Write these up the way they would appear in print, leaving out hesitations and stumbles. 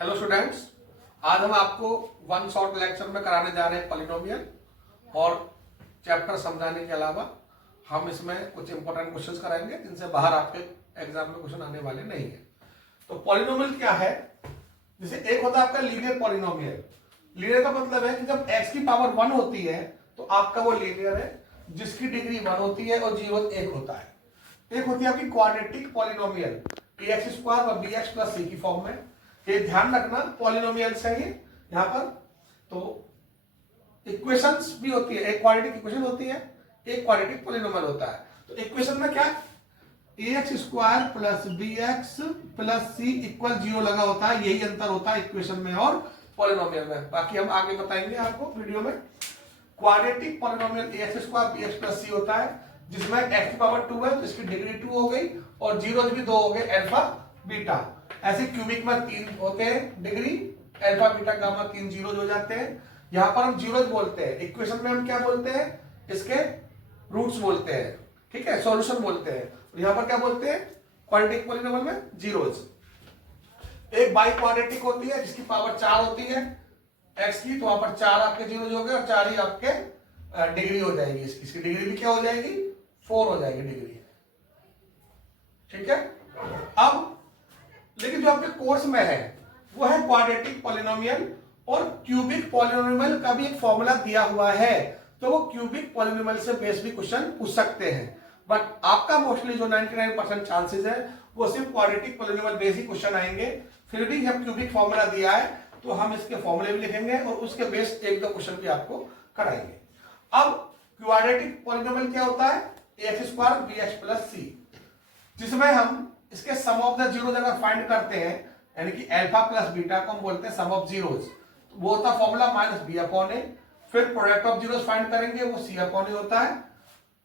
Hello students, आज हम आपको वन शॉट लेक्चर में कराने जा रहे हैं पॉलिनोमियल और चैप्टर समझाने के अलावा हम इसमें कुछ इंपॉर्टेंट क्वेश्चंस कराएंगे जिनसे बाहर आपके एग्जाम में क्वेश्चन आने वाले नहीं है। तो पॉलिनोमियल क्या है? जैसे एक होता है आपका लीनियर पॉलिनोमियल। लीनियर का मतलब है कि जब x की पावर 1 होती है तो आपका वो लीनियर है, जिसकी डिग्री 1 होती है और जीरो 1 होता है। एक होती है आपकी क्वाड्रेटिक पॉलिनोमियल, ax स्क्वायर और bx प्लस c की फॉर्म में। ये ध्यान रखना, पॉलिनोमियल्स है ये यहां पर। तो इक्वेशंस भी होती है, एक क्वाड्रेटिक इक्वेशन होती है, एक क्वाड्रेटिक पॉलिनोमियल होता है। तो इक्वेशन में क्या, ax square plus bx plus c equal 0 लगा होता है। यही अंतर होता है इक्वेशन में और पॉलिनोमियल में। बाकी हम आगे बताएंगे आपको वीडियो में। Quadratic polynomial ax square bx plus c होता है, जिसमें x की पावर 2 है तो इसकी डिग्री 2 हो गई और जीरोज भी 2 हो गए, अल्फा बीटा। ऐसे क्यूबिक में 3 होते हैं degree, alpha beta gamma 3 zeros हो जाते हैं। यहां पर हम जीरोज बोलते हैं, इक्वेशन में हम क्या बोलते हैं, इसके रूट्स बोलते हैं, ठीक है, सॉल्यूशन बोलते हैं। यहां पर क्या बोलते हैं, क्वाड्रेटिक पॉलिनोमियल में जीरोज। एक बाई क्वाड्रेटिक होती है जिसकी पावर 4 होती है x की, तो वहां पर 4 आपके जीरोज हो गए और 4 ही आपके डिग्री हो जाएगी। इसकी डिग्री भी क्या हो जाएगी, 4 हो जाएगी डिग्री, ठीक है। अब लेकिन जो आपके कोर्स में है वो है क्वाड्रेटिक पॉलिनोमियल, और क्यूबिक पॉलिनोमियल का भी एक फॉर्मूला दिया हुआ है। तो वो क्यूबिक पॉलिनोमियल से बेस भी क्वेश्चन पूछ सकते हैं, बट आपका मोस्टली जो 99% चांसेस है वो सिर्फ क्वाड्रेटिक पॉलिनोमियल बेस ही क्वेश्चन आएंगे। फिर भी जब क्यूबिक फॉर्मूला दिया है तो हम इसके फॉर्मूले भी लिखेंगे और उसके बेस एक दो क्वेश्चन भी आपको कराएंगे। अब क्वाड्रेटिक पॉलिनोमियल क्या होता है, ax square bx plus c, जिसमें हम इसके सम ऑफ द जीरोज अगर फाइंड करते हैं, यानी कि अल्फा प्लस बीटा को हम बोलते हैं सम ऑफ जीरोज, तो वो होता है फॉर्मूला माइनस बी अपॉन ए। फिर प्रोडक्ट ऑफ जीरोज फाइंड करेंगे, वो सी अपॉन ए होता है,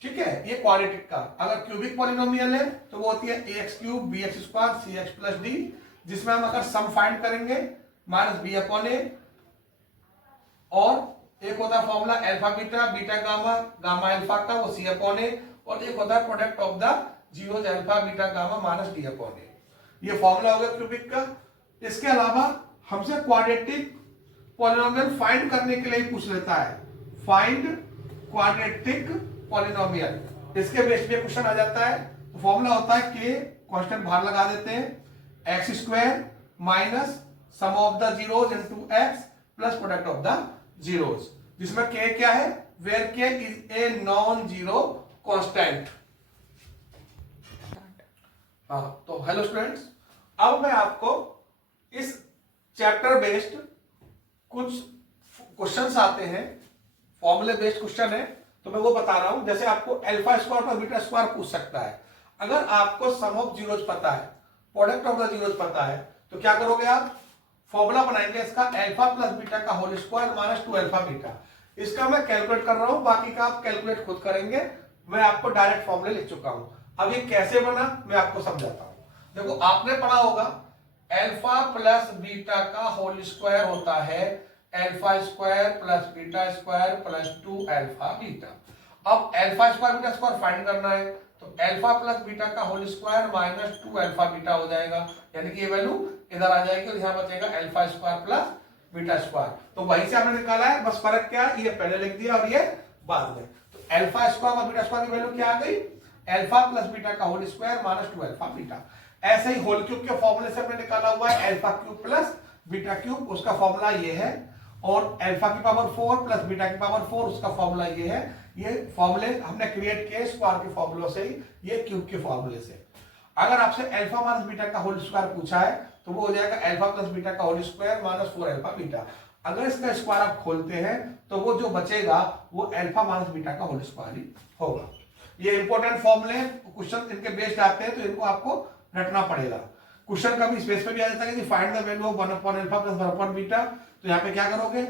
ठीक है। ये क्वाड्रेटिक का। अगर क्यूबिक पॉलिनोमियल है तो वो होती है ax cube bx square cx plus D, जिसमें हम अगर सम फाइंड करेंगे माइनस बी अपॉन ए, और एक होता है formula alpha beta beta gamma gamma alpha का, वो सी अपॉन ए, और एक होता है product of the zeros alpha beta gamma minus D upon A. ये फॉर्मूला हो गया क्यूबिक का। इसके अलावा हमसे क्वाड्रेटिक पॉलिनोमियल फाइंड करने के लिए पूछ लेता है, फाइंड क्वाड्रेटिक पॉलिनोमियल। इसके बेस पे क्वेश्चन आ जाता है। तो फॉर्मूला होता है के, कांस्टेंट बाहर लगा देते हैं, x square minus sum of the zeros into x plus product of the zeros, जिसमें के क्या है, वेयर के is a non zero constant. हाँ, तो हेलो स्टूडेंट्स, अब मैं आपको इस चैप्टर बेस्ड कुछ क्वेश्चंस आते हैं, फॉर्मूले बेस्ड क्वेश्चन है, तो मैं वो बता रहा हूं। जैसे आपको अल्फा स्क्वायर पर बीटा स्क्वायर पूछ सकता है। अगर आपको सम ऑफ जीरोज पता है, प्रोडक्ट ऑफ द जीरोज पता है, तो क्या करोगे आप, फॉर्मूला बनाएंगे इसका अल्फा प्लस बीटा का whole square minus 2 alpha beta. इसका मैं कैलकुलेट कर रहा हूं, बाकी का आप कैलकुलेट खुद करेंगे। मैं आपको डायरेक्ट फॉर्मूले लिख चुका हूं। अब ये कैसे बना मैं आपको समझाता हूं। देखो, आपने पढ़ा होगा अल्फा प्लस बीटा का होल स्क्वायर होता है alpha square plus beta square plus 2 alpha beta. अब alpha square beta square find करना है, तो अल्फा प्लस बीटा का whole square minus 2 alpha beta हो जाएगा, यानी कि ये वैल्यू इधर आ जाएगी और यहां बचेगा alpha square plus beta square. तो वहीं से हमने निकाला है, बस फर्क क्या है, ये पहले लिख दिया और ये बाद में। तो अल्फा स्क्वायर और बीटा स्क्वायर की वैल्यू क्या आ गई, अल्फा प्लस बीटा का whole square minus 2 alpha beta. ऐसे ही होल क्यूब के फॉर्मूले से हमने निकाला हुआ है alpha cube plus beta cube, उसका फॉर्मूला ये है, और अल्फा की पावर 4 प्लस बीटा की पावर 4, उसका फॉर्मूला ये है। ये फॉर्मूले हमने क्रिएट किए स्क्वायर के फॉर्मूलों से ही, ये क्यूब के फॉर्मूले से। अगर आपसे अल्फा माइनस बीटा का होल स्क्वायर पूछा है तो वो हो जाएगा अल्फा प्लस बीटा का whole square minus 4 alpha beta. अगर इसका स्क्वायर आप खोलते हैं तो वो जो बचेगा वो अल्फा माइनस बीटा का होल स्क्वायर ही होगा। ये इंपॉर्टेंट फॉर्मूले क्वेश्चन इनके बेस्ड आते हैं, तो इनको आपको रटना पड़ेगा। क्वेश्चन का भी स्पेस पे भी आ जाता है कि find the value of 1 upon alpha plus 1 upon beta. तो यहाँ पे क्या करोगे,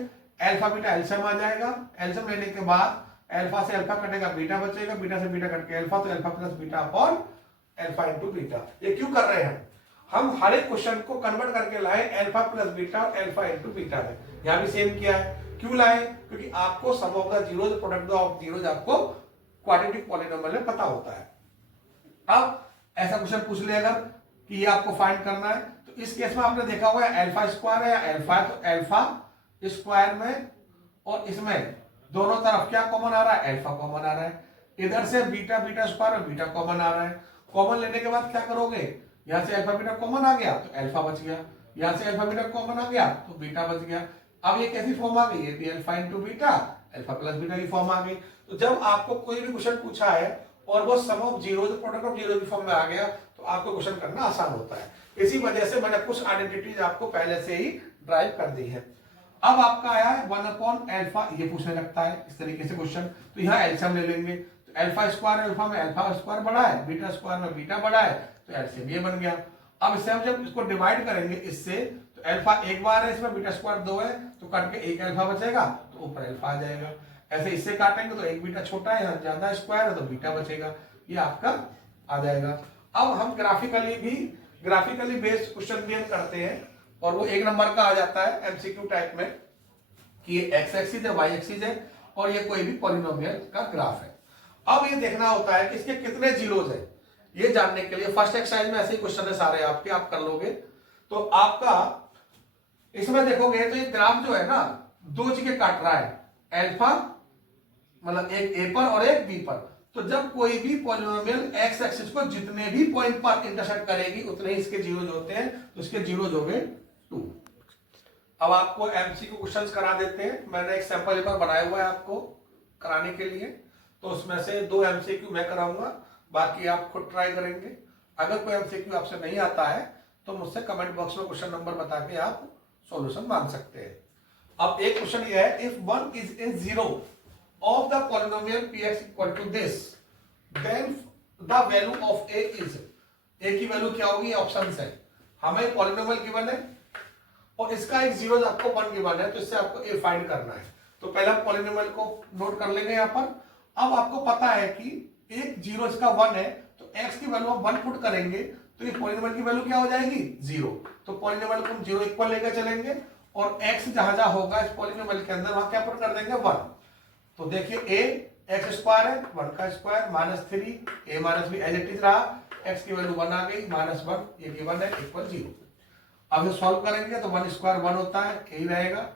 अल्फा बीटा एलसीएम आ जाएगा, एलसीएम लेने के बाद अल्फा से अल्फा कटेगा, बीटा बचेगा, बीटा से बीटा कट के अल्फा, तो alpha plus beta upon alpha into beta. ये क्यों कर रहे हैं हम, हर एक क्वेश्चन को कन्वर्ट करके लाए अल्फा प्लस बीटा और अल्फा इंटू बीटा में। यहाँ भी सेम किया है। क्यों लाए, क्योंकि आपको sum of the zeros product of zeros आपको क्वाड्रेटिक पॉलिनोमियल में पता होता है। अब ऐसा क्वेश्चन पूछ ले अगर कि ये आपको फाइंड करना है। तो इस केस में आपने देखा हुआ है अल्फा स्क्वायर है या अल्फा है, तो अल्फा स्क्वायर में और इसमें दोनों तरफ क्या कॉमन आ रहा है, अल्फा कॉमन आ रहा है। इधर से बीटा बीटा स्क्वायर और बीटा कॉमन आ रहा है। कॉमन लेने के बाद क्या करोगे, यहां से अल्फा बीटा कॉमन आ गया तो अल्फा बच गया, यहां से अल्फा बीटा कॉमन आ गया तो बीटा बच गया। अब ये कैसी फॉर्म आ गई, ये भी alpha into beta alpha plus beta की फॉर्म आ गई। तो जब आपको कोई भी क्वेश्चन पूछा है और वो sum of zeros product of zero की फॉर्म में आ गया तो आपको क्वेश्चन करना आसान होता है। इसी वजह से मैंने कुछ आइडेंटिटीज आपको पहले से ही ड्राइव कर दी है। अब आपका आया है 1 अपॉन अल्फा, ये पूछने लगता है इस तरीके से क्वेश्चन, तो यहाँ एलसीएम ले लेंगे। तो अल्फा स्क्वायर अल्फा में अल्फा स्क्वायर बड़ा है, बीटा स्क्वायर में बीटा बड़ा है, तो एलसीएम ये बन गया। अब इससे हम जब इसको डिवाइड करेंगे इससे, तो अल्फा एक बार है, इसमें बीटा स्क्वायर 2 है, तो कट के एक अल्फा बचेगा तो ऊपर अल्फा आ जाएगा। ऐसे इससे काटेंगे तो एक बीटा छोटा है, यहाँ ज्यादा स्क्वायर है तो बीटा बचेगा, ये आपका आ जाएगा। अब हम ग्राफिकली बेस्ड क्वेश्चन भी हम करते हैं और वो 1 नंबर का आ जाता है एमसीक्यू टाइप में कि ये एक्स एक्सिस है, वाई एक्सिस है और ये कोई भी पॉलिनोमियल का ग्राफ है। अब ये देखना होता है कि इसके कितने जीरोज है, ये जानने के लिए फर्स्ट एक्सरसाइज में ऐसे ही क्वेश्चन है सारे आपके, आप कर लोगे। तो आपका इसमें देखोगे तो ये ग्राफ जो है ना 2 जगह काट रहा है, अल्फा मतलब एक ए पर और एक बी पर। तो जब कोई भी पॉलिनोमियल एक्स एक्सिस को जितने भी पॉइंट पर इंटरसेक्ट करेगी उतने ही इसके जीरोज होते हैं, तो इसके जीरोज हो गए 2। अब आपको एमसीक्यू क्वेश्चंस करा देते हैं। मैंने एक सैंपल पेपर बनाया हुआ है आपको कराने के लिए, तो उसमें से 2 एमसीक्यू मैं कराऊंगा, बाकी आप खुद ट्राई करेंगे। अगर कोई एमसीक्यू आपसे नहीं आता है तो मुझसे कमेंट बॉक्स में क्वेश्चन नंबर बता के आप सॉल्यूशन मांग सकते हैं। अब एक क्वेश्चन ये है, if 1 is a zero of the polynomial px equal to this, then the value of a is, a की वैल्यू क्या होगी, ऑप्शन है। हमें पॉलिनोमियल गिवन है और इसका एक जीरो आपको 1 गिवन है, तो इससे आपको a फाइंड करना है। तो पहले हम पॉलिनोमियल को नोट कर लेंगे यहाँ पर। अब आपको पता है कि एक जीरो इसका 1 है, तो x की वैल्यू हम 1 पुट करेंगे तो ये पॉलिनोमियल की वैल्यू क्या हो जाएगी, 0। तो पॉलिनोमियल को हम 0 इक्वल लेकर चलेंगे और x जहां जहां होगा इस पॉलिनोमियल के अंदर वहां क्या पुट कर देंगे, 1। तो देखिए a एक्स स्क्वायर है, 1 का स्क्वायर -3 a minus B as it is रहा, x की वैल्यू 1 आ गई, -1 ये गिवन है इक्वल 0। अब ये सॉल्व करेंगे तो 1 स्क्वायर 1 होता है, यही रहेगा।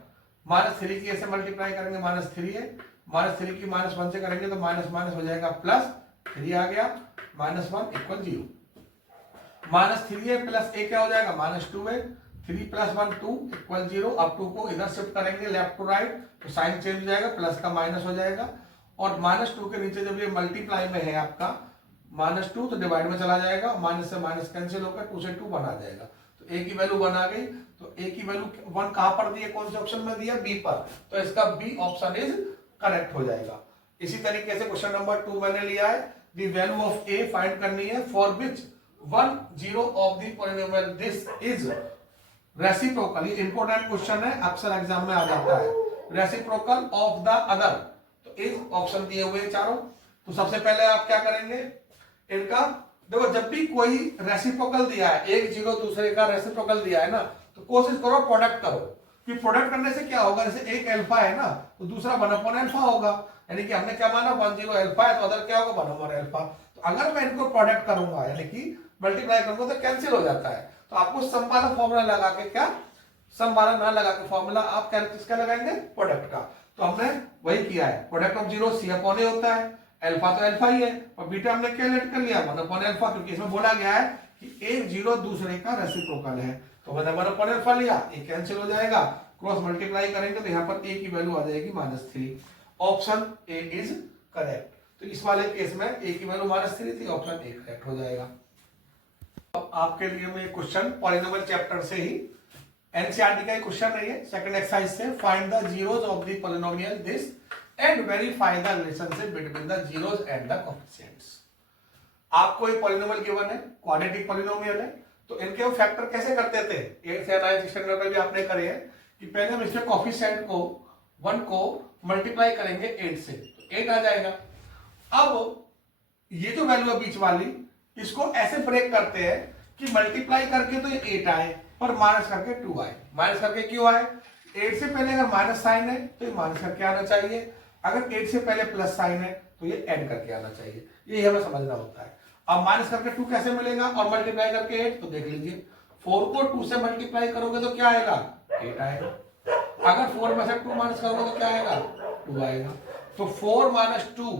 -3 की ऐसे मल्टीप्लाई करेंगे, -3 है, -3 की -1 से करेंगे तो माइनस माइनस हो जाएगा, +3 आ गया, -1 इक्वल 0। -3 है प्लस a क्या हो जाएगा, -2 है, 3 + 1 2 इक्वल 0। अब 2 को इधर शिफ्ट करेंगे लेफ्ट टू राइट तो साइन चेंज हो जाएगा, प्लस का माइनस हो जाएगा। और -2 के नीचे जब ये मल्टीप्लाई में है आपका -2 तो डिवाइड में चला जाएगा, माइनस से माइनस कैंसिल होकर 2 से 2 1 आ जाएगा। तो a की वैल्यू 1 आ गई। तो a की वैल्यू 1 कहां पर दी है, कौन से ऑप्शन में दिया, b पर, तो इसका b ऑप्शन इज करेक्ट हो जाएगा। इसी तरीके से क्वेश्चन नंबर 2 मैंने लिया है, the value of a find करनी है for which 1 0 of the polynomial this is reciprocal. ये इंपॉर्टेंट क्वेश्चन है, अक्सर एग्जाम में आ जाता है, रेसिप्रोकल ऑफ द अदर। तो इस ऑप्शन दिए हुए चारों। तो सबसे पहले आप क्या करेंगे, इनका देखो, जब भी कोई रेसिप्रोकल दिया है, एक जीरो दूसरे का रेसिप्रोकल दिया है ना, तो कोशिश करो प्रोडक्ट करो, कि प्रोडक्ट करने से क्या होगा, जैसे एक अल्फा है ना तो दूसरा 1 अपॉन अल्फा होगा, यानी कि हमने क्या माना 1 0 अल्फा है तो अदर क्या होगा 1 अपॉन अल्फा। तो अगर मैं इनको प्रोडक्ट करूंगा यानी कि मल्टीप्लाई करूंगा तो कैंसिल हो जाता है। तो आपको सम वाला फॉर्मूला लगा के, क्या सम वाला ना लगा के फॉर्मूला आप किसका लगाएंगे, प्रोडक्ट का। तो हमने वही किया है, product of zero C upon A होता है, अल्फा तो अल्फा ही है और बीटा हमने क्या लेट कर लिया 1 अपॉन अल्फा, क्योंकि इसमें बोला गया है कि एक जीरो दूसरे का रेसिप्रोकल है। तो मैंने 1 अपॉन अल्फा लिया, ये कैंसिल हो जाएगा, क्रॉस मल्टीप्लाई करेंगे तो यहाँ पर a की वैल्यू आ जाएगी -3। Option A is correct. तो इस वाले केस में a की वैल्यू -3 थी, ऑप्शन ए करेक्ट हो जाएगा। अब आपके लिए मैं क्वेश्चन पॉलिनोमियल चैप्टर से ही, एनसीईआरटी का एक क्वेश्चन है ये, सेकंड एक्सरसाइज से, find the zeros of the polynomial this and verify the relationship between the zeros and the coefficients. आपको एक पॉलिनोमियल गिवन है, क्वाड्रेटिक पॉलिनोमियल है, तो इनके हम फैक्टर कैसे करते थे, 8th या 9th स्टैंडर्ड में भी आपने करे हैं, कि पहले हम इसमें कोएफिशिएंट को 1 को मल्टीप्लाई करेंगे 8 से, तो 8 आ जाएगा। अब ये जो वैल्यू है बीच वाली, इसको ऐसे ब्रेक करते हैं कि मल्टीप्लाई करके तो ये 8 आए पर माइनस करके 2 आए। माइनस करके क्यों आए, 8 से पहले अगर माइनस साइन है तो ये माइनस करके आना चाहिए, अगर 8 से पहले प्लस साइन है तो ये ऐड करके आना चाहिए, ये हमें समझना होता है। अब माइनस करके 2 कैसे मिलेगा और मल्टीप्लाई करके 8, तो देख लीजिए 4 को 2 से मल्टीप्लाई करोगे तो क्या आएगा, 8 आएगा। अगर 4 में से 2 माइनस करोगे तो क्या आएगा, 2 आएगा। तो 4 माइनस 2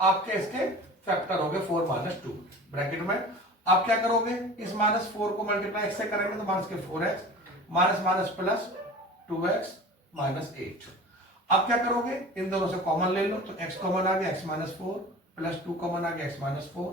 आपके इसके फैक्टर हो गए, 4 माइनस 2 ब्रैकेट में। आप क्या करोगे, इस माइनस 4 को मल्टीप्लाई से करेंगे तो माइनस के 4x minus minus plus 2x minus 8। अब क्या करोगे, इन दोनों से कॉमन ले लो, तो x कॉमन आ गया x माइनस 4 प्लस 2 कॉमन आ गया x माइनस 4।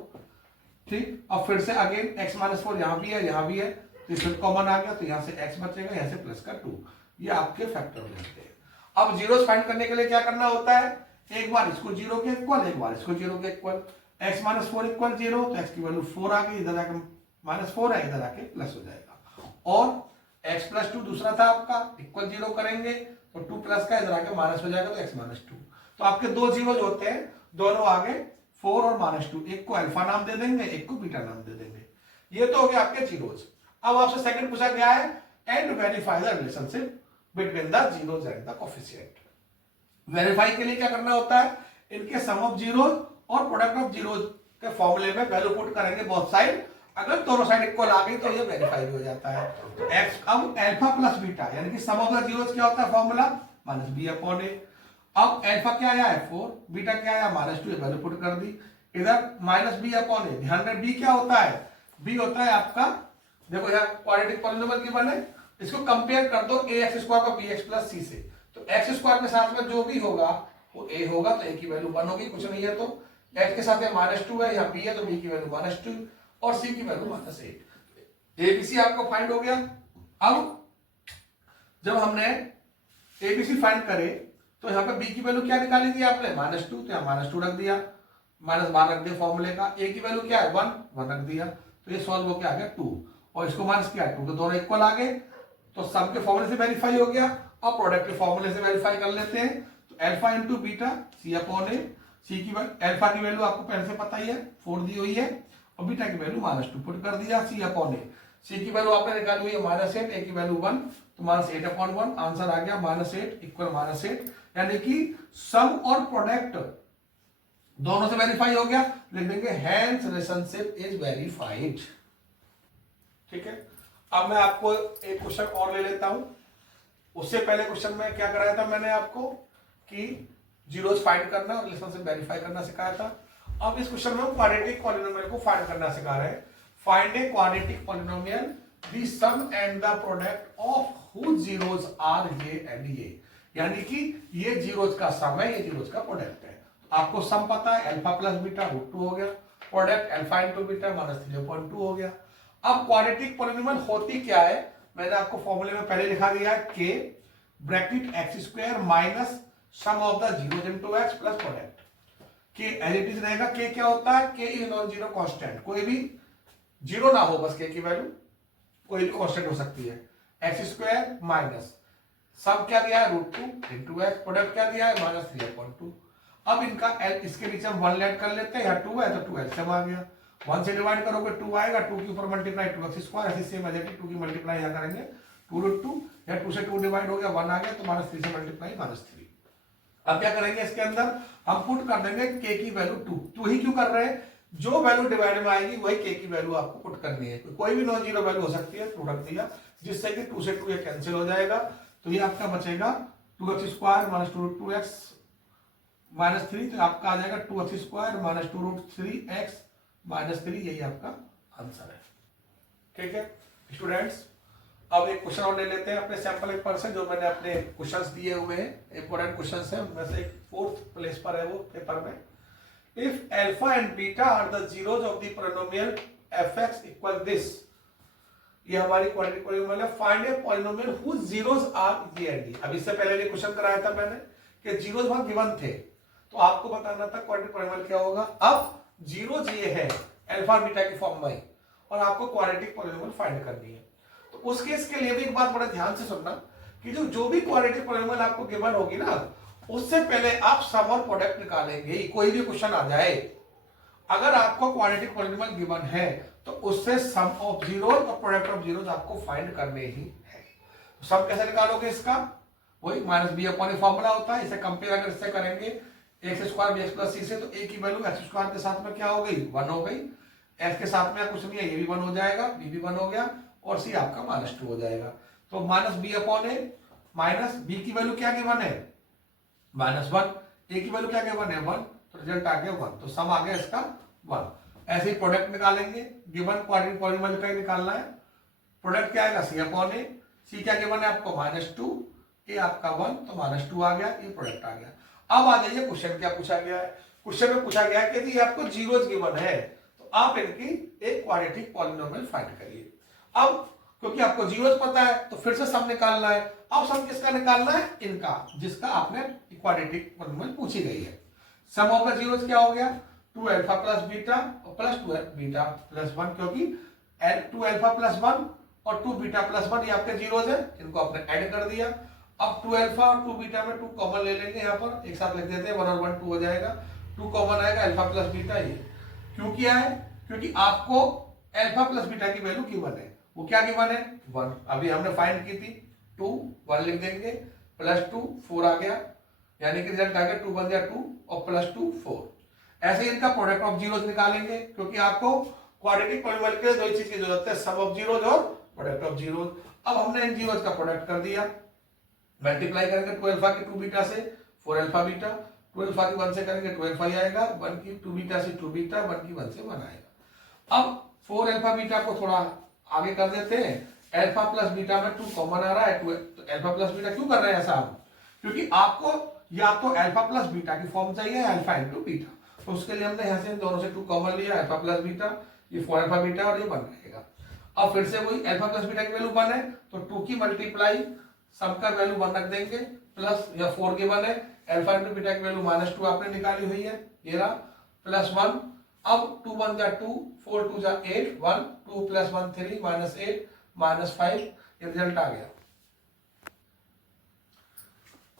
ठीक, अब फिर से अगेन x माइनस 4 यहां भी है यहां भी है, तो इसमें कॉमन आ गया, तो यहां से x बचेगा, यहां से प्लस का 2। ये आपके फैक्टर हो जाते हैं। अब जीरोस फाइंड करने के लिए क्या करना होता है, एक बार इसको 0 के इक्वल, एक बार इसको 0 के इक्वल। x माइनस 4 इक्वल 0, तो x की वैल्यू 4 आ गई, इधर आके माइनस 4 है, इधर आके प्लस हो जाएगा। और x प्लस 2 दूसरा था आपका, इक्वल 0 करेंगे तो 2 प्लस का इधर आके माइनस हो जाएगा, तो x माइनस 2। तो आपके दो जीरोज होते हैं, दोनों आगे 4 और माइनस 2, एक को अल्फा नाम दे देंगे, एक को बीटा नाम दे देंगे। ये तो हो गया आपके जीरोज। अब आपसे सेकंड पूछा गया है, and verify the relationship between the zeros and the coefficient. Verify के लिए क्या करना होता है, इनके सम ऑफ जीरोज और प्रोडक्ट ऑफ जीरोज के फॉर्मूले में वैल्यू पुट करेंगे बोथ साइड। अगर दोनों साइड इक्वल आ गई तो ये वेरीफाई हो जाता है। तो एक्स, अब अल्फा प्लस बीटा यानी कि सम ऑफ द जीरोज क्या होता है फॉर्मूला, माइनस बी अपॉन ए। अब अल्फा क्या आया है 4, बीटा क्या आया माइनस 2, वैल्यू पुट कर दी, इधर माइनस बी अपॉन ए। ध्यान में बी क्या होता है, बी होता है आपका, देखो यहाँ क्वाड्रेटिक पॉलिनोमियल की बने, इसको कंपेयर कर दो ए एक्स स्क्वायर का बी एक्स प्लस सी से, तो एक्स स्क्वायर के साथ में जो भी होगा वो ए होगा, तो ए की वैल्यू 1 होगी, कुछ नहीं है। तो एक्स के साथ में माइनस 2 है, यहाँ बी है तो बी की वैल्यू माइनस 2 और सी की वैल्यू माइनस 8। एबीसी आपको फाइंड हो गया। अब जब हमने एबीसी फाइंड करे तो यहाँ पे बी की वैल्यू क्या निकाली थी आपने, माइनस 2, तो यहाँ माइनस 2 रख दिया, माइनस 12 रख दिया फॉर्मूले का। ए की वैल्यू क्या है 1 रख दिया, तो ये सॉल्व होकर आ गया 2, और इसको माइनस किया 2, तो दोनों इक्वल आ गए, तो सम के फॉर्मूले से वेरीफाई हो गया। अब प्रोडक्ट के फॉर्मूले से वेरीफाई कर लेते हैं, तो अल्फा इंटू बीटा सी अपॉन ए। सी की अल्फा की वैल्यू आपको पहले से पता ही है 4 दी हुई है, और बीटा की वैल्यू माइनस 2 पुट कर दिया, सी अपॉन ए। सी की वैल्यू आपने निकाली हुई है माइनस 8, ए की वैल्यू 1, तो माइनस 8 अपॉन 1, आंसर आ गया माइनस 8 इक्वल माइनस 8। यानी कि सम और प्रोडक्ट दोनों से वेरीफाई हो गया, लिख देंगे हेंस रिलेशनशिप इज वेरीफाइड। ठीक है, अब मैं आपको एक क्वेश्चन और ले लेता हूं। उससे पहले क्वेश्चन में क्या कराया था मैंने आपको कि जीरोस फाइंड करना और रिलेशनशिप वेरीफाई करना सिखाया था। अब इस क्वेश्चन में हम क्वाड्रेटिक पॉलिनोमियल को फाइंड करना सिखा रहे हैं। Find a quadratic polynomial the sum and the product of whose zeros are ये एंड ये, यानी कि ये जीरोस का सम है, ये जीरोस का प्रोडक्ट है। आपको सम पता है अल्फा प्लस बीटा √2 हो गया, product alpha into beta minus 3.2 हो गया। अब क्वाड्रेटिक पॉलिनोमियल होती क्या है, मैंने आपको फॉर्मूले में पहले लिखा दिया है के bracket x square minus sum of the zeros into x plus product. के एज इट इज रहेगा, के क्या होता है, के इज नॉन जीरो कांस्टेंट, कोई भी जीरो ना हो, बस के की वैल्यू कोई भी कांस्टेंट हो सकती है। एक्स स्क्वायर माइनस सम क्या दिया है √2 इंटू एक्स, प्रोडक्ट क्या दिया है माइनस 3.2। अब इनका इसके नीचे हम 1 ऐड कर लेते हैं, यहाँ 2 है तो 2 एलसीएम आ गया, 1 से डिवाइड करोगे 2 आएगा, 2 के ऊपर मल्टीप्लाई 2x स्क्वायर, ऐसे सेम एज इट इज 2 की मल्टीप्लाई यहाँ करेंगे 2√2, या 2 से 2 डिवाइड हो गया 1 आ गया, तो माइनस 3 से मल्टीप्लाई माइनस 3। अब क्या करेंगे इसके अंदर, हम पुट कर देंगे के की वैल्यू 2 ही क्यों कर रहे हैं, जो वैल्यू डिवाइड में आएगी वही के की वैल्यू आपको पुट करनी है। कोई भी नॉन जीरो वैल्यू हो सकती है, प्रोडक्ट दिया, जिससे कि 2 से 2 ये कैंसिल हो जाएगा, तो ये आपका बचेगा 2x square minus 2√2x minus 3, तो आपका आ जाएगा 2x square minus 2√3x minus 3, यही आपका आंसर है। ठीक है स्टूडेंट्स, अब एक क्वेश्चन और ले लेते हैं अपने सैंपल पेपर से, जो मैंने अपने क्वेश्चंस दिए हुए हैं, इंपॉर्टेंट क्वेश्चंस हैं, उनमें से 4th प्लेस पर है वो पेपर में। If alpha and beta are the zeros of the polynomial fx equal this, ये हमारी क्वाड्रेटिक पॉलिनोमियल है। Find a polynomial whose zeros are ये एंड ये। अब इससे पहले ये क्वेश्चन कराया था मैंने कि जीरोस वहां गिवन थे, तो आपको बताना था क्वाड्रेटिक पॉलिनोमियल क्या होगा। अब जीरोस ये है अल्फा बीटा की फॉर्म में, और आपको क्वाड्रेटिक पॉलिनोमियल फाइंड करनी है। तो उस केस के लिए भी एक बात बड़ा ध्यान से सुनना कि जो भी क्वाड्रेटिक पॉलिनोमियल आपको गिवन होगी ना, उससे पहले आप सम और प्रोडक्ट निकालेंगे। कोई भी क्वेश्चन आ जाए, अगर आपको क्वाड्रेटिक पॉलिनोमियल गिवन है तो उससे सम ऑफ जीरोस और प्रोडक्ट ऑफ जीरोस आपको फाइंड करने ही है। तो सम कैसे निकालोगे इसका, वही minus B upon A formula होता है। इसे कंपेयर अगर इससे करेंगे x square B x plus C से, तो ए की वैल्यू एक्स स्क्वायर के साथ में क्या हो गई 1 हो गई, एफ के साथ में कुछ नहीं है, ये भी 1 हो जाएगा, बी भी 1 हो गया और सी आपका -2 हो जाएगा। तो -b/a माइनस बी की वैल्यू क्या गिवन है -1, ए की वैल्यू क्या गिवन है 1, तो रिजल्ट आ गया 1, तो सम आ गया इसका 1। ऐसे ही प्रोडक्ट निकालेंगे, गिवन क्वाड्रेटिक पॉलीनोमियल का ही निकालना है। प्रोडक्ट क्या आएगा c/a, सी क्या गिवन है आपको -2, ए आपका 1, तो -2 आ गया, ये प्रोडक्ट आ गया। अब आ जाइए क्वेश्चन क्या पूछा गया है। क्वेश्चन में पूछा गया है कि यदि आपको जीरोस गिवन है तो आप इनकी एक क्वाड्रेटिक पॉलीनोमियल फाइंड करिए। अब क्योंकि आपको जीरोस पता है तो फिर से सम निकालना है। अब सम किसका निकालना है, इनका, जिसका आपने क्वाड्रेटिक पॉलीनोमियल पूछी गई है। सम ऑफ द जीरोस क्या हो गया 2α प्लस बीटा और प्लस 2β प्लस 1, क्योंकि 2α प्लस 1 और 2β प्लस 1 ये आपके जीरोस है, इनको आपने ऐड कर दिया। अब 2α और 2β में 2 कॉमन ले लेंगे, यहाँ पर एक साथ लिख देते हैं, 1 और 1 2 हो जाएगा, 2 कॉमन आएगा, अल्फा प्लस बीटा। ये क्यों किया है, क्योंकि आपको अल्फा प्लस बीटा की वैल्यू गिवन है। वो क्या गिवन है 1, अभी हमने फाइंड की थी 2, 1 लिख देंगे, प्लस 2 4 आ गया, यानी कि रिजल्ट आ गया 2 बन गया 2 और प्लस 2 4। ऐसे ही इनका प्रोडक्ट ऑफ जीरोस निकालेंगे, क्योंकि आपको क्वाड्रेटिक पॉलीनोमियल के लिए दो ही चीज की जरूरत है, सम ऑफ जीरोस और प्रोडक्ट ऑफ जीरोस। अब हमने इन जीरोस का प्रोडक्ट कर दिया, मल्टीप्लाई करेंगे 2α की 2β से 4α-β, 2α की 1 से करेंगे 2α ही आएगा, 1 की 2β से 2β, 1 की 1 से 1 आएगा। अब 4α-β को थोड़ा आगे कर देते हैं, अल्फा प्लस बीटा में 2 कॉमन आ रहा है, तो अल्फा प्लस बीटा क्यों कर रहे हैं ऐसा हम, क्योंकि आपको या तो अल्फा प्लस बीटा की फॉर्म चाहिए अल्फा इंटू बीटा, तो उसके लिए हमने यहाँ से दोनों से 2 कॉमन लिया, अल्फा प्लस बीटा, ये 4α-β और ये 1 रहेगा। अब फिर से वही अल्फा प्लस बीटा की वैल्यू 1 है, तो 2 की मल्टीप्लाई सम का वैल्यू 1 रख देंगे, प्लस या 4 के 1 है, अल्फा इंटू बीटा की वैल्यू -2 आपने निकाली हुई है, ये रहा, प्लस 1। अब 2 1 जा 2, 4 2 जा 8, 1 2 प्लस 1 3 -8 -5, ये रिजल्ट आ गया।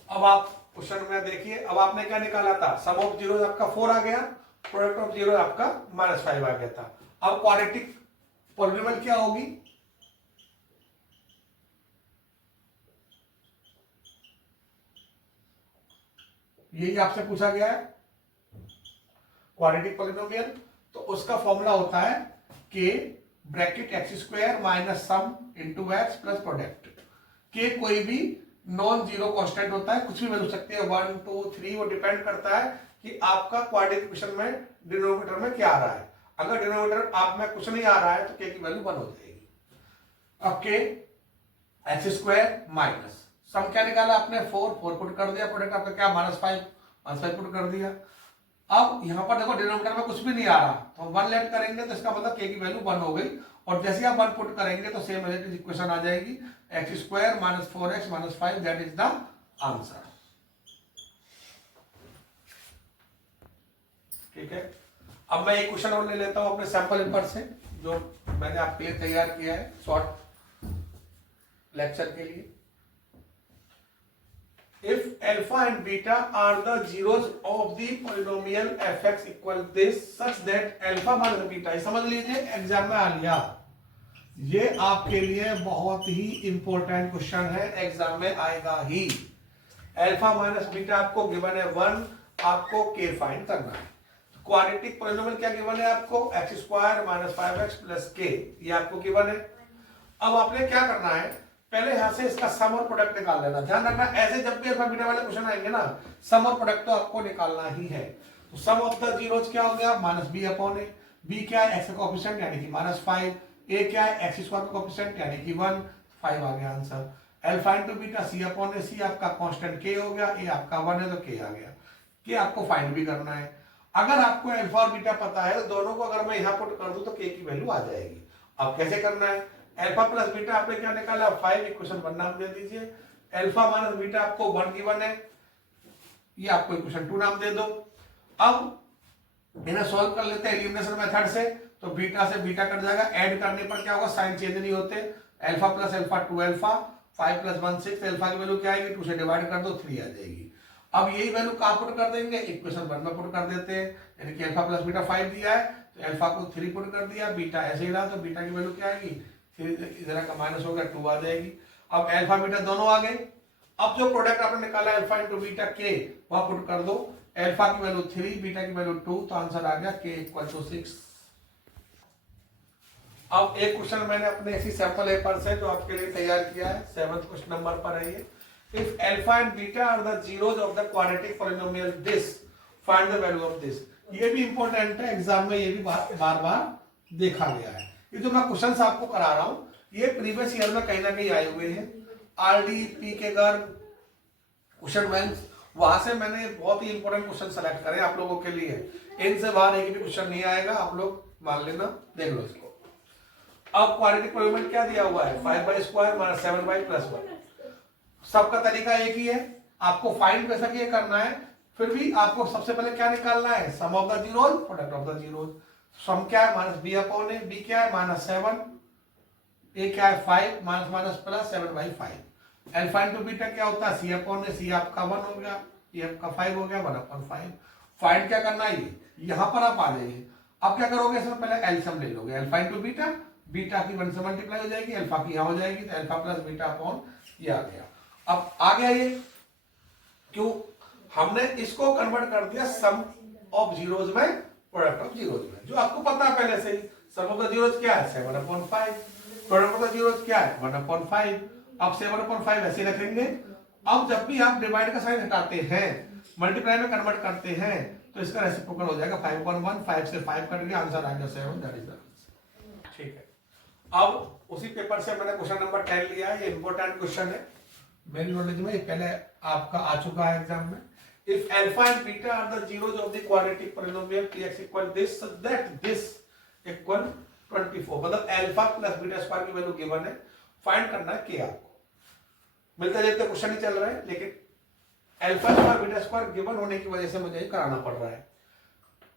अब आप क्वेश्चन में देखिए, अब आपने क्या निकाला था, सम ऑफ जीरो आपका 4 आ गया, प्रोडक्ट ऑफ जीरो आपका -5 आ गया था। अब क्वाड्रेटिक पॉलीनोमियल क्या होगी, यही आपसे पूछा गया है क्वाड्रेटिक पॉलीनोमियल, तो उसका फॉर्मूला होता है k bracket x² minus sum into x plus product. k कोई भी नॉन जीरो कांस्टेंट होता है, कुछ भी मिल सकती है 1 2 3, वो डिपेंड करता है कि आपका क्वाड्रेटिक इक्वेशन में डिनोमिनेटर में क्या आ रहा है। अगर डिनोमिनेटर आप में कुछ नहीं आ रहा है तो k की वैल्यू 1 हो जाएगी। अब k x² माइनस सम क्या निकाला आपने 4 पुट कर दिया, प्रोडक्ट आपका क्या -5 पुट कर दिया। अब यहां पर देखो डिनोमिनेटर में कुछ भी नहीं आ रहा, तो हम 1 लेट करेंगे, तो इसका मतलब k की वैल्यू 1 हो गई, और जैसे आप 1 पुट करेंगे तो सेम एज इक्वेशन आ जाएगी, x² - 4x - 5, that is the answer. ठीक है, अब मैं एक क्वेश्चन और ले लेता हूं अपने सैंपल पेपर से, जो मैंने आपके लिए तैयार किया है शॉर्ट लेक्चर के लिए। If alpha and beta are the zeros of the polynomial fx equal this such that alpha minus beta, समझ लीजिए एग्जाम में आ लिया, ये आपके लिए बहुत ही इंपॉर्टेंट क्वेश्चन है, एग्जाम में आएगा ही। अल्फा माइनस बीटा आपको गिवन है 1, आपको k फाइंड करना है। क्वाड्रेटिक पॉलीनोमियल क्या गिवन है आपको, x² - 5x + k, ये आपको गिवन है। अब आपने क्या करना है, पहले यहां से इसका सम और प्रोडक्ट निकाल लेना। ध्यान रखना, ऐसे जब भी अल्फा बीटा वाले क्वेश्चन आएंगे ना, सम और प्रोडक्ट तो आपको निकालना ही है। तो सम ऑफ द जीरोस क्या हो गया -b/a, b क्या है x का कोएफिशिएंट यानी कि -5, a क्या है x² का कोएफिशिएंट यानी कि 1, 5 आ गया answer. Alpha into beta c/a, c आपका कांस्टेंट k हो गया, a आपका 1 है तो k आ गया। k आपको फाइंड भी करना है। अगर आपको अल्फा और बीटा पता है तो दोनों को अगर मैं यहां पुट कर दूं तो k की वैल्यू आ जाएगी। अब कैसे करना है, अल्फा प्लस बीटा आपने क्या निकाला 5, इक्वेशन 1 नाम दे दीजिए। अल्फा माइनस बीटा आपको 1 गिवन है, ये आपको इक्वेशन 2 नाम दे दो। अब इन्हें सॉल्व कर लेते हैं एलिमिनेशन मेथड से, तो बीटा से बीटा कट जाएगा, ऐड करने पर क्या होगा, साइन चेंज नहीं होते। अल्फा प्लस अल्फा 2α, 5 + 1 6, अल्फा की वैल्यू क्या आएगी 2 से डिवाइड कर दो 3 आ जाएगी। अब यही वैल्यू कहां पुट कर देंगे, इक्वेशन 1 में पुट कर देते हैं, यानी कि अल्फा प्लस बीटा 5 दिया है तो अल्फा को 3 पुट कर दिया, बीटा ऐसे ही रहा तो बीटा की वैल्यू क्या आएगी, इधर का माइनस हो गया 2 आ जाएगी। अब अल्फा बीटा दोनों आ गए। अब जो प्रोडक्ट आपने निकाला अल्फा इंटू बीटा k, वहां पुट कर दो, अल्फा की वैल्यू 3, बीटा की वैल्यू 2, तो आंसर आ गया k = 6। अब एक क्वेश्चन मैंने अपने इसी सैंपल पेपर से जो आपके लिए तैयार किया है, 7th क्वेश्चन नंबर पर है ये। If alpha and beta are the zeros of the quadratic polynomial this, find the value of this. ये भी इंपॉर्टेंट है, एग्जाम में ये भी बार बार देखा गया है। ये जो मैं क्वेश्चन आपको करा रहा हूं ये प्रीवियस ईयर में कहीं ना कहीं आए हुए हैं। आरडी पी के गर्ग क्वेश्चन बैंक, वहां से मैंने बहुत ही इंपॉर्टेंट क्वेश्चन सेलेक्ट करे आप लोगों के लिए। इनसे बाहर एक भी क्वेश्चन नहीं आएगा, आप लोग मान लेना, देख लो इसको। अब क्वाड्रेटिक पॉलिनोमियल क्या दिया हुआ है, 5/² माइनस 7/+1। सबका तरीका एक ही है, आपको फाइंड बेशक ये करना है, फिर भी आपको सबसे पहले क्या निकालना है, sum of the zeros, product of the zeros. Sum क्या है, -b/a, b क्या है -7, a क्या है 5, minus minus plus 7/5। Alpha into beta क्या होता है, c/a, c आपका 1 हो गया, ये आपका 5 हो गया, 1/5। फाइंड क्या करना है, ये यहां पर आप आ जाइए। अब क्या करोगे, इसमें पहले एलसीएम ले लोगे, अल्फा इनटू बीटा, बीटा की 1 से मल्टीप्लाई हो जाएगी, अल्फा की यहां हो जाएगी, तो अल्फा प्लस बीटा अपॉन ये आ गया। अब आ गया ये, क्यों, हमने इसको कन्वर्ट कर दिया सम ऑफ जीरोस में, प्रोडक्ट ऑफ जीरोस में, जो आपको पता है पहले से ही। सम ऑफ द जीरोस क्या है, 7/5, प्रोडक्ट ऑफ द जीरोस क्या है, 1/5। अब 7/5 ऐसे रखेंगे। अब जब भी आप डिवाइड का साइन हटाते हैं, मल्टीप्लाई में कन्वर्ट करते हैं, तो इसका रेसिप्रोकल हो जाएगा 5/1, 5 से 5 कट गया, आंसर आ गया 7, दैट इज द आंसर। ठीक है, अब उसी पेपर से मैंने क्वेश्चन नंबर 10 लिया है, ये इंपॉर्टेंट क्वेश्चन है मेरी नॉलेज में, पहले आपका आ चुका है एग्जाम में। If alpha and beta are the zeros of the quadratic polynomial px equal this, so that this equal 24, मतलब अल्फा प्लस बीटा स्क्वायर की वैल्यू गिवन है, फाइंड करना है k आपको। मिलते जुलते क्वेश्चन ही चल रहा है, लेकिन alpha square beta square given होने की वजह से मुझे कराना पड़ रहा है।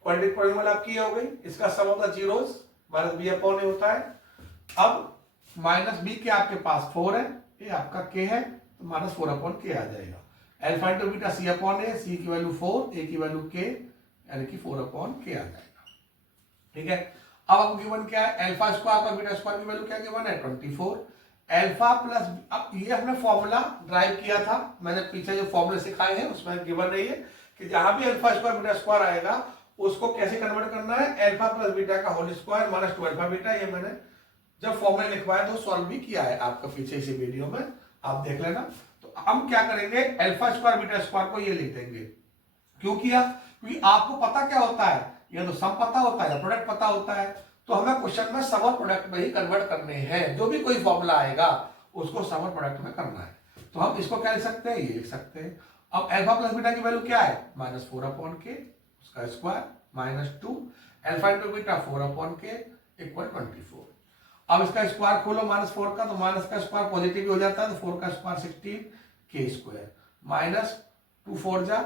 क्वाड्रेटिक पॉलिनोमियल आपकी हो गई, इसका sum of the zeros minus b/a होता है। अब माइनस b के आपके पास 4 है, ये आपका k है, तो -4/k आ जाएगा। Alpha into beta c/a, c की वैल्यू 4, a की वैल्यू k, यानी कि 4/k आ जाएगा। ठीक है, अब आपको गिवन क्या है, अल्फा स्क्वायर और बीटा स्क्वायर की वैल्यू क्या गिवन है, 24। अल्फा प्लस, अब ये हमने फॉर्मूला ड्राइव किया था, मैंने पीछे जो फॉर्मूले सिखाए हैं उसमें गिवन है ये कि जहां भी अल्फा स्क्वायर बीटा स्क्वायर आएगा उसको कैसे कन्वर्ट करना है, अल्फा प्लस बीटा का whole square minus 2 alpha beta. ये मैंने जब फॉर्मूला लिखवाया तो सॉल्व भी किया है आपका पीछे इसी वीडियो में, आप देख लेना। तो हम क्या करेंगे, अल्फा स्क्वायर बीटा स्क्वायर को ये लिख देंगे। क्यों किया, क्योंकि आपको पता क्या होता है, या तो सम पता होता है या प्रोडक्ट पता होता है, तो हमें क्वेश्चन में सम और प्रोडक्ट में ही कन्वर्ट करने हैं। जो भी कोई फॉर्मूला आएगा उसको सम और प्रोडक्ट में करना है, तो हम इसको क्या लिख सकते हैं, ये लिख सकते हैं। अब अल्फा प्लस बीटा की वैल्यू क्या है, -4/k, उसका square -2, alpha into beta 4/k equal 24। अब इसका स्क्वायर खोलो -4 का, तो माइनस का स्क्वायर पॉजिटिव हो जाता है, तो 4 का स्क्वायर 16, k स्क्वायर -2 4 जा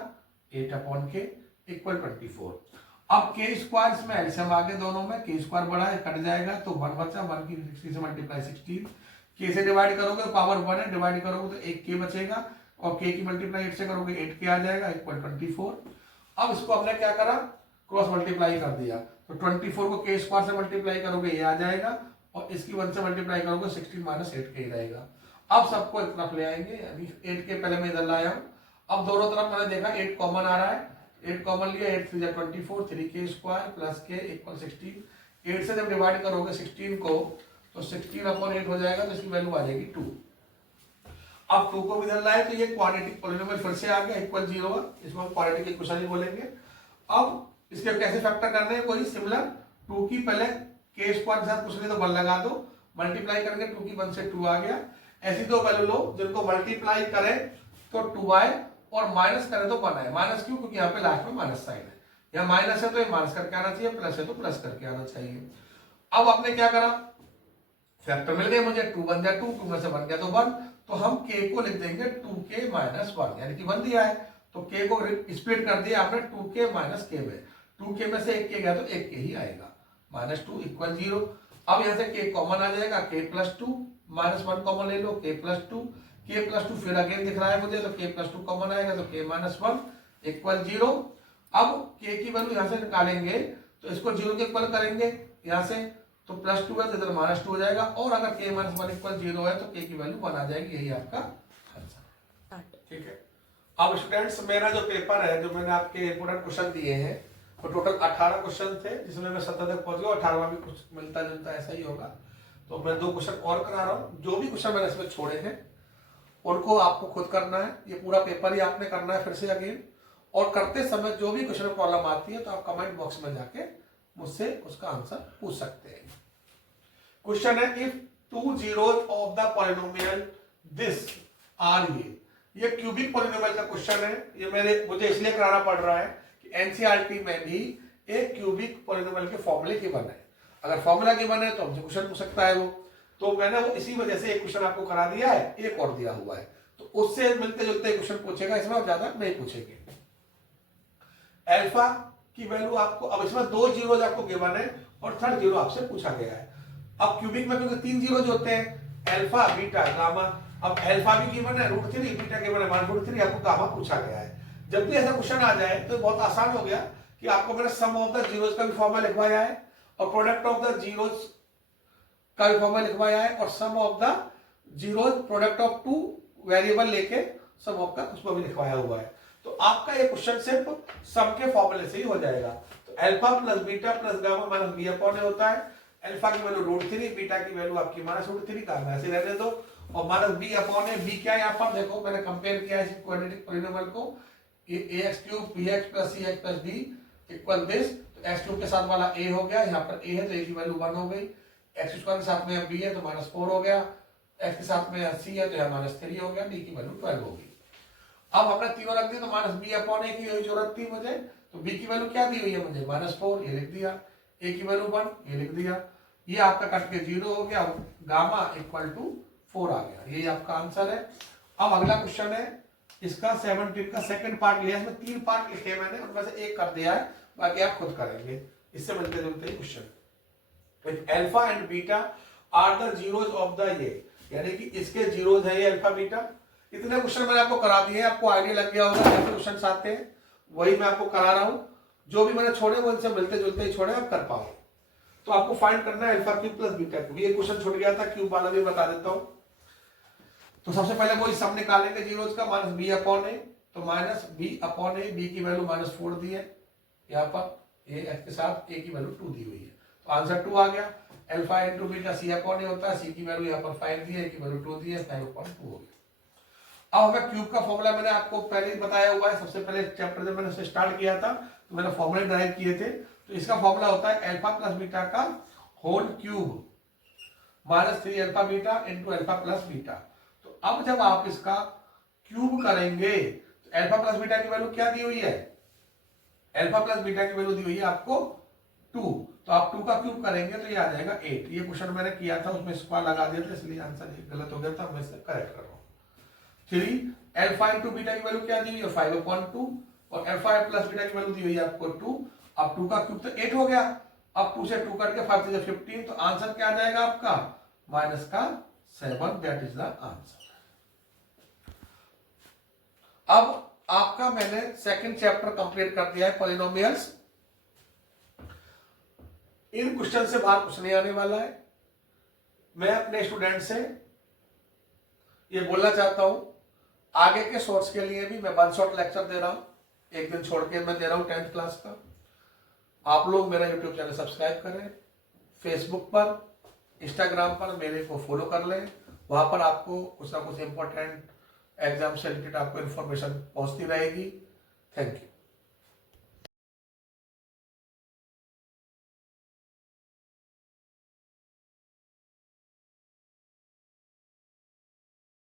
8/k इक्वल 24। अब k स्क्वायर में एलसीएम आ गए दोनों में, k स्क्वायर बड़ा है कट जाएगा, तो 1 बचा, 1 की 60 से मल्टीप्लाई 16, k से डिवाइड करोगे तो पावर 1 है, डिवाइड करोगे तो 1 k बचेगा, और k की मल्टीप्लाई 8 से करोगे 8k आ जाएगा इक्वल 24। अब इसको हमने क्या करा, क्रॉस मल्टीप्लाई कर दिया, तो 24 को k स्क्वायर से मल्टीप्लाई करोगे ये आ जाएगा, और इसकी 1 से मल्टीप्लाई करोगे 16 माइनस 8k ही रहेगा। अब सबको एक तरफ ले आएंगे, यानी 8k पहले मैं इधर लाया हूं। अब दोनों तरफ मैंने देखा 8 कॉमन आ रहा है, 8 कॉमन लिया, 8 3 24, 3k square plus k equal 16। 8 से जब डिवाइड करोगे 16 को, तो 16/8 हो जाएगा, तो इसकी वैल्यू आ जाएगी 2। अब 2 को भी इधर लाए, तो ये क्वाड्रेटिक पॉलिनोमियल फिर से आ गया, इक्वल 0, इसको हम क्वाड्रेटिक इक्वेशन ही बोलेंगे। अब इसके कैसे फैक्टर करने हैं, कोई सिमिलर, 2 की पहले k स्क्वायर के साथ कुछ नहीं तो 1 लगा दो, मल्टीप्लाई करके 2 की 1 से 2 आ गया। ऐसी दो वैल्यू लो जिनको मल्टीप्लाई करें तो 2 आए, और माइनस करें तो 1 आए। माइनस क्यों, क्योंकि यहाँ पे लास्ट में माइनस साइन है, यहाँ माइनस है तो ये माइनस करके आना चाहिए, प्लस है तो प्लस करके आना चाहिए। अब आपने क्या करा, फैक्टर मिल गए मुझे, 2 बन गया 2, 2 में से बन गया तो 1, तो हम k को लिख देंगे 2k - 1, यानी कि 1 दिया है तो k को स्प्लिट कर दिया आपने 2k - k में, 2k में से 1k गया तो 1k ही आएगा, -2 इक्वल 0। अब यहां से k कॉमन आ जाएगा, k + 2, -1 कॉमन ले लो, k + 2, k + 2 फिर अगेन दिख रहा है मुझे, तो k + 2 कॉमन आएगा, तो k - 1 इक्वल 0। अब k की वैल्यू यहां से निकालेंगे तो इसको 0 के इक्वल करेंगे यहां से, तो +2 है तो इधर -2 हो जाएगा, और अगर k - 1 इक्वल 0 है तो k की वैल्यू 1 आ जाएगी, यही आपका आंसर है। ठीक है, अब स्टूडेंट्स मेरा जो पेपर है, जो मैंने आपके इंपोर्टेंट क्वेश्चन दिए हैं, तो टोटल 18 क्वेश्चन थे जिसमें मैं 17 तक पहुंच गया, 18वां भी कुछ मिलता जुलता ऐसा ही होगा। तो मैं 2 क्वेश्चन और करा रहा हूँ। जो भी क्वेश्चन मैंने इसमें छोड़े हैं उनको आपको खुद करना है, ये पूरा पेपर ही आपने करना है फिर से अगेन। और करते समय जो भी क्वेश्चन में प्रॉब्लम आती है तो आप कमेंट बॉक्स में जाके मुझसे उसका आंसर पूछ सकते हैं। क्वेश्चन है, if 2 zeros of the polynomial this are, ये क्यूबिक पॉलिनोमियल का क्वेश्चन है। ये मुझे इसलिए कराना पड़ रहा है कि एनसीईआरटी में भी एक क्यूबिक पॉलिनोमियल के फॉर्मूले गिवन है। अगर फॉर्मूला गिवन है तो हमसे क्वेश्चन पूछ सकता है वो, तो मैंने वो इसी वजह से एक क्वेश्चन आपको करा दिया है, एक और दिया हुआ है, तो उससे मिलते जुलते क्वेश्चन पूछेगा, इसमें और ज्यादा नहीं पूछेंगे। अल्फा की वैल्यू आपको, अब इसमें 2 जीरोज आपको गिवन है और थर्ड जीरो आपसे पूछा गया है। अब क्यूबिक में क्योंकि 3 जीरोज होते हैं, अल्फा बीटा गामा, अब अल्फा भी गिवन है √3, बीटा गिवन है -√3, आपको गामा पूछा गया है। जब भी ऐसा क्वेश्चन आ जाए तो बहुत आसान हो गया कि आपको मैंने सम ऑफ द जीरोज का भी फॉर्मूला लिखवाया है और प्रोडक्ट ऑफ द जीरोज का भी फॉर्मूला लिखवाया है और sum of the zeros product of 2 variable लेके सम ऑफ का उसमें भी लिखवाया हुआ है। तो आपका ये क्वेश्चन सिर्फ सम के फॉर्मूले से ही हो जाएगा। तो alpha plus beta plus gamma minus B upon A होता है। अल्फा की वैल्यू √3, बीटा की वैल्यू आपकी -√3, गामा ऐसे रहने दो, और माइनस बी अपॉन ए, बी क्या है यहाँ पर देखो मैंने कंपेयर किया है क्वाड्रेटिक पॉलिनोमियल को, ax³ bx + cx + d equal this, तो x³ के साथ वाला a हो गया, यहाँ पर a है तो a की वैल्यू 1 हो गई, x² के साथ में b है तो -4 हो गया, x के साथ में c है तो यहाँ -3 हो गया, d की वैल्यू 12 होगी। अब हमने तीनों रख दिए तो -b अपॉन a की जरूरत थी मुझे, तो b की वैल्यू क्या दी हुई है मुझे -4, ये लिख दिया, a की वैल्यू 1 ये लिख दिया, ये आपका कट के 0 हो गया, गामा इक्वल टू 4 आ गया, ये आपका आंसर है। अब अगला क्वेश्चन है इसका 17 का सेकंड पार्ट लिया, इसमें 3 पार्ट लिखे मैंने, उनमें से एक कर दिया है, बाकी आप खुद करेंगे, इससे मिलते जुलते ही question. Alpha and beta are the zeros of the ये, यानी कि इसके जीरोज है ये अल्फा बीटा। इतने क्वेश्चन मैंने आपको करा दिए हैं, आपको आइडिया लग गया होगा कैसे क्वेश्चन आते हैं, वही मैं आपको करा रहा हूं। जो भी मैंने छोड़े वो इनसे मिलते जुलते ही छोड़े, आप कर पाओ। तो आपको फाइंड करना है alpha cube plus beta cube. ये क्वेश्चन छूट गया था, क्यूब वाला भी बता देता हूं। तो सबसे पहले वो सम निकालेंगे जीरोज का, -b अपॉन ए, तो -b अपॉन ए, b की वैल्यू -4 दी है यहाँ पर, a x के साथ a की वैल्यू 2 दी हुई है, तो आंसर 2 आ गया। Alpha into beta c upon A होता है, c की वैल्यू यहाँ पर 5 दी है, a की वैल्यू 2 दी है, 5/2 हो गया। अब हमें क्यूब का फॉर्मूला मैंने आपको पहले ही बताया हुआ है, सबसे पहले चैप्टर जब मैंने स्टार्ट किया था तो मैंने फॉर्मूले ड्राइव किए थे। तो इसका फॉर्मूला होता है अल्फा प्लस बीटा का whole cube -3 alpha beta into alpha plus beta. तो अब जब आप इसका क्यूब करेंगे तो अल्फा प्लस बीटा की वैल्यू क्या दी हुई है, अल्फा प्लस बीटा की वैल्यू दी हुई है आपको 2, तो आप 2 का क्यूब करेंगे तो ये आ जाएगा 8। ये क्वेश्चन मैंने किया था, उसमें स्क्वायर लगा दिया था, इसलिए आंसर गलत हो गया था, मैं इसे करेक्ट कर रहा हूँ। 3 अल्फा इंटू बीटा की वैल्यू क्या दी हुई है 5/2, और अल्फा प्लस बीटा की वैल्यू दी हुई है आपको 2। अब 2 का क्यूब तो 8 हो गया, अब 2 से 2 कट के 5 से 15, तो आंसर क्या आ जाएगा आपका -7, दैट इज द आंसर। अब आपका मैंने सेकंड चैप्टर कंप्लीट कर दिया है पॉलिनोमियल्स। इन क्वेश्चन से बाहर कुछ नहीं आने वाला है। मैं अपने स्टूडेंट से ये बोलना चाहता हूं, आगे के शॉर्ट्स के लिए भी मैं 1 शॉट लेक्चर दे रहा हूं, एक दिन छोड़ के मैं दे रहा हूं 10th क्लास का। आप लोग मेरा यूट्यूब चैनल सब्सक्राइब करें, फेसबुक पर इंस्टाग्राम पर मेरे को फॉलो कर लें, वहां पर आपको कुछ ना कुछ इंपॉर्टेंट एग्जाम से रिलेटेड आपको इन्फॉर्मेशन पहुंचती रहेगी। Thank you.